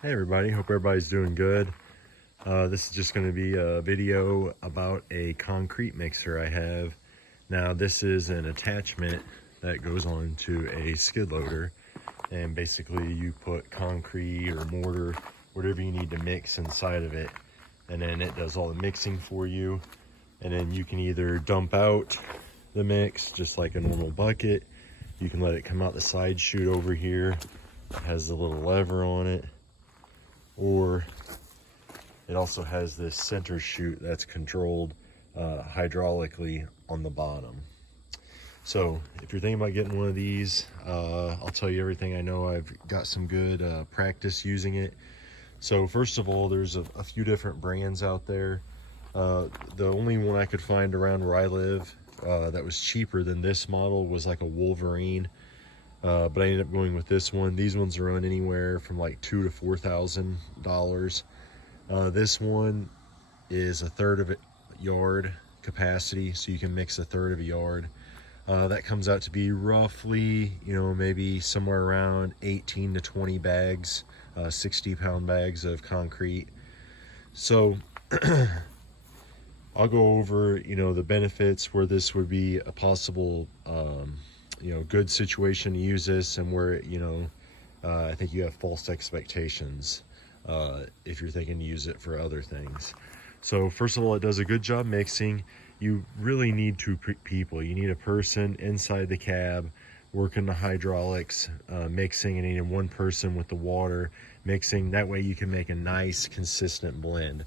Hey everybody, hope everybody's doing good. This is just going to be a video about a concrete mixer I have. Now this is an attachment that goes on to a skid loader, and basically you put concrete or mortar, whatever you need to mix inside of it, and then it does all the mixing for you, and then you can either dump out the mix just like a normal bucket. You can let it come out the side chute over here. It has a little lever on it, or it also has this center chute that's controlled hydraulically on the bottom. So if you're thinking about getting one of these, I'll tell you everything I know. I've got some good practice using it. So first of all, there's a few different brands out there. The only one I could find around where I live that was cheaper than this model was like a Wolverine. But I ended up going with this one. These ones run anywhere from like $2,000 to $4,000. This one is a third of a yard capacity, so you can mix a third of a yard. That comes out to be roughly, maybe somewhere around 18 to 20 bags, 60-pound bags of concrete. So I'll go over, the benefits, where this would be a possible good situation to use this, and where I think you have false expectations if you're thinking to use it for other things. So first of all, it does a good job mixing. You really need two people. You need a person inside the cab working the hydraulics, mixing, and then one person with the water mixing. That way you can make a nice consistent blend.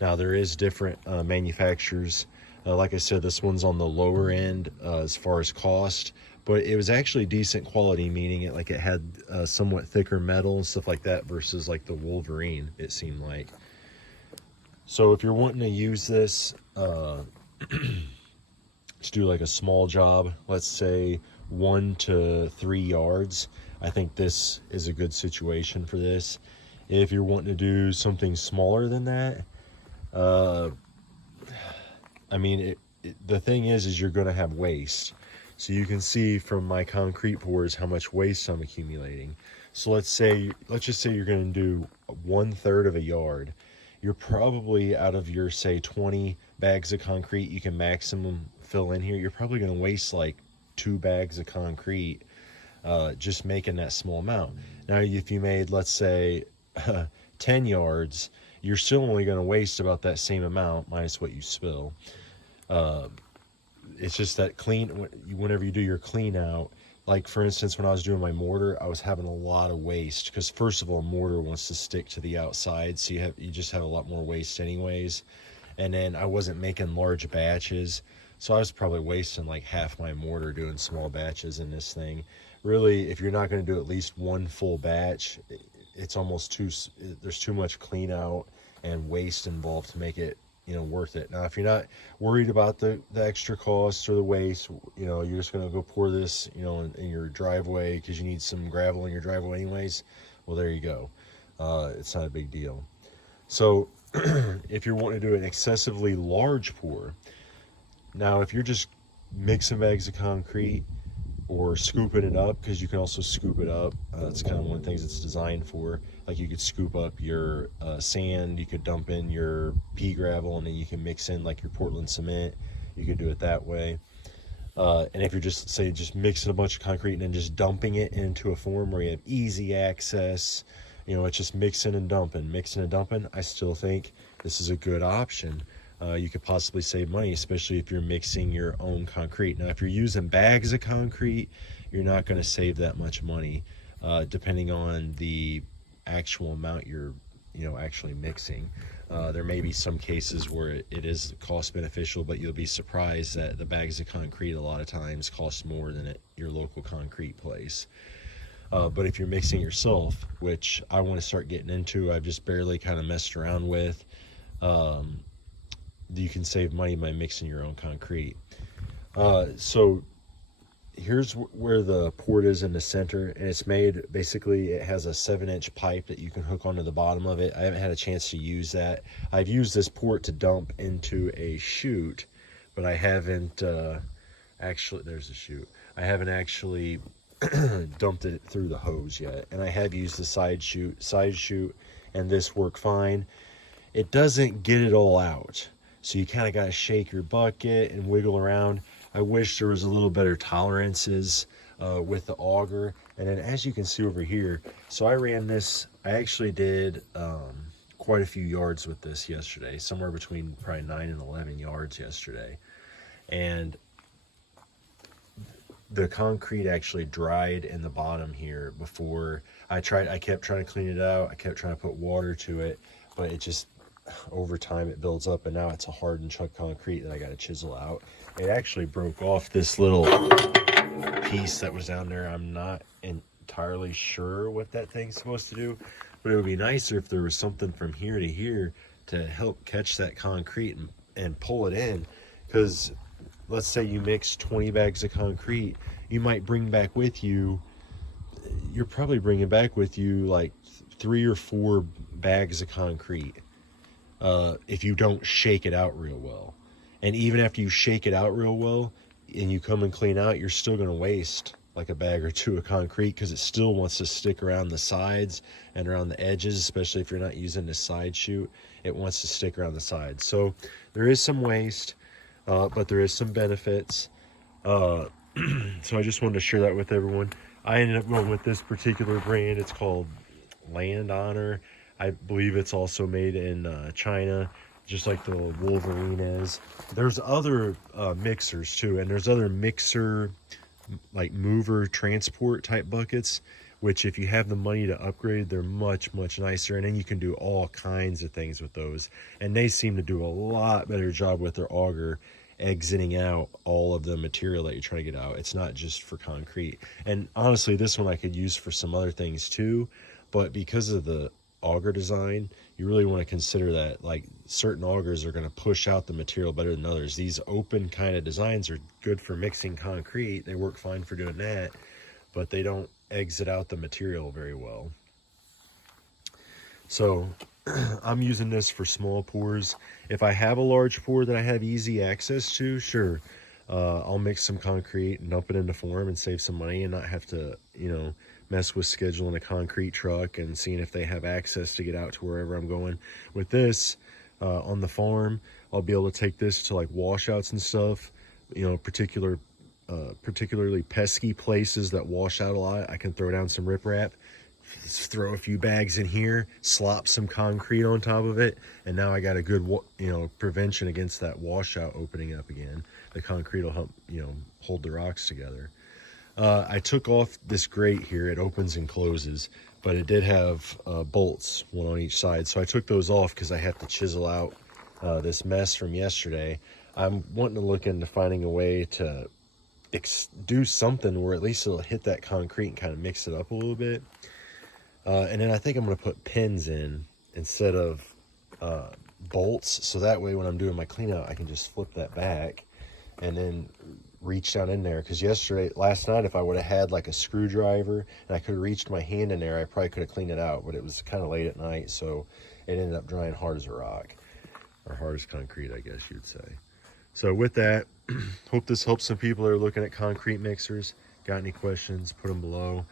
Now there is different manufacturers. Like I said, this one's on the lower end as far as cost, but it was actually decent quality, meaning it had somewhat thicker metal and stuff like that versus like the Wolverine, it seemed like. So if you're wanting to use this to do like a small job, let's say 1 to 3 yards, I think this is a good situation for this. If you're wanting to do something smaller than that, the thing is you're going to have waste. So you can see from my concrete pours how much waste I'm accumulating. So let's just say you're going to do 1/3 of a yard. You're probably, out of your, say, 20 bags of concrete you can maximum fill in here, you're probably going to waste like 2 bags of concrete just making that small amount. Now if you made, let's say, 10 yards, you're still only going to waste about that same amount minus what you spill. It's just that whenever you do your clean out, like for instance, when I was doing my mortar, I was having a lot of waste, because first of all, mortar wants to stick to the outside, so you just have a lot more waste anyways. And then I wasn't making large batches, so I was probably wasting like half my mortar doing small batches in this thing. Really, if you're not going to do at least one full batch, it's almost there's too much clean out and waste involved to make it worth it. Now if you're not worried about the extra costs or the waste, you're just going to go pour this in your driveway because you need some gravel in your driveway anyways, well, there you go. It's not a big deal. So if you're wanting to do an excessively large pour, now if you're just mixing bags of concrete or scooping it up, because you can also scoop it up, that's kind of one of the things it's designed for. Like you could scoop up your sand, you could dump in your pea gravel, and then you can mix in like your Portland cement. You could do it that way. And if you're just mixing a bunch of concrete and then just dumping it into a form where you have easy access, it's just mixing and dumping, I still think this is a good option. You could possibly save money, especially if you're mixing your own concrete. Now if you're using bags of concrete, you're not going to save that much money, depending on the actual amount you're actually mixing. There may be some cases where it is cost beneficial, but you'll be surprised that the bags of concrete a lot of times cost more than at your local concrete place. But if you're mixing yourself, which I want to start getting into, I've just barely kind of messed around with, you can save money by mixing your own concrete. So here's where the port is in the center, and it's made, basically it has a 7-inch pipe that you can hook onto the bottom of it. I haven't had a chance to use that. I've used this port to dump into a chute, but I haven't actually, there's the chute. I haven't actually dumped it through the hose yet, and I have used the side chute. and this work fine. It doesn't get it all out. So you kind of got to shake your bucket and wiggle around. I wish there was a little better tolerances with the auger. And then as you can see over here, so I ran this, I actually did quite a few yards with this yesterday, somewhere between probably 9 and 11 yards yesterday. And the concrete actually dried in the bottom here before I kept trying to clean it out. I kept trying to put water to it, but it just, over time it builds up, and now it's a hardened chunk of concrete that I got to chisel out. It actually broke off this little piece that was down there. I'm not entirely sure what that thing's supposed to do, but it would be nicer if there was something from here to here to help catch that concrete and pull it in. Because let's say you mix 20 bags of concrete, you might bring back with you, you're probably bringing back with you like 3 or 4 bags of concrete if you don't shake it out real well. And even after you shake it out real well and you come and clean out, you're still going to waste like a bag or 2 of concrete, because it still wants to stick around the sides and around the edges, especially if you're not using the side chute. It wants to stick around the sides. So there is some waste, but there is some benefits. So I just wanted to share that with everyone. I ended up going with this particular brand. It's called Landhonor. I believe it's also made in China, just like the Wolverine is. There's other mixers too, and there's other mixer, like mover transport type buckets, which if you have the money to upgrade, they're much, much nicer. And then you can do all kinds of things with those. And they seem to do a lot better job with their auger exiting out all of the material that you're trying to get out. It's not just for concrete. And honestly, this one I could use for some other things too, but because of the auger design, you really want to consider that like certain augers are going to push out the material better than others. These open kind of designs are good for mixing concrete. They work fine for doing that, but they don't exit out the material very well. So I'm using this for small pours. If I have a large pour that I have easy access to, sure, I'll mix some concrete and dump it into form and save some money and not have to, you know, mess with scheduling a concrete truck and seeing if they have access to get out to wherever I'm going. With this, on the farm, I'll be able to take this to like washouts and stuff, you know, particularly pesky places that wash out a lot. I can throw down some riprap, throw a few bags in here, slop some concrete on top of it, and now I got a good, you know, prevention against that washout opening up again. The concrete will help, you know, hold the rocks together. I took off this grate here. It opens and closes, but it did have bolts, one on each side. So I took those off because I have to chisel out this mess from yesterday. I'm wanting to look into finding a way to do something where at least it'll hit that concrete and kind of mix it up a little bit. And then I think I'm going to put pins in instead of bolts. So that way when I'm doing my clean out, I can just flip that back and then reach down in there. Because last night, if I would have had like a screwdriver and I could have reached my hand in there, I probably could have cleaned it out, but it was kind of late at night, so it ended up drying hard as a rock, or hard as concrete, I guess you'd say. So with that, hope this helps some people that are looking at concrete mixers. Got any questions, put them below.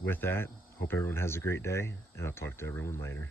With that, hope everyone has a great day, and I'll talk to everyone later.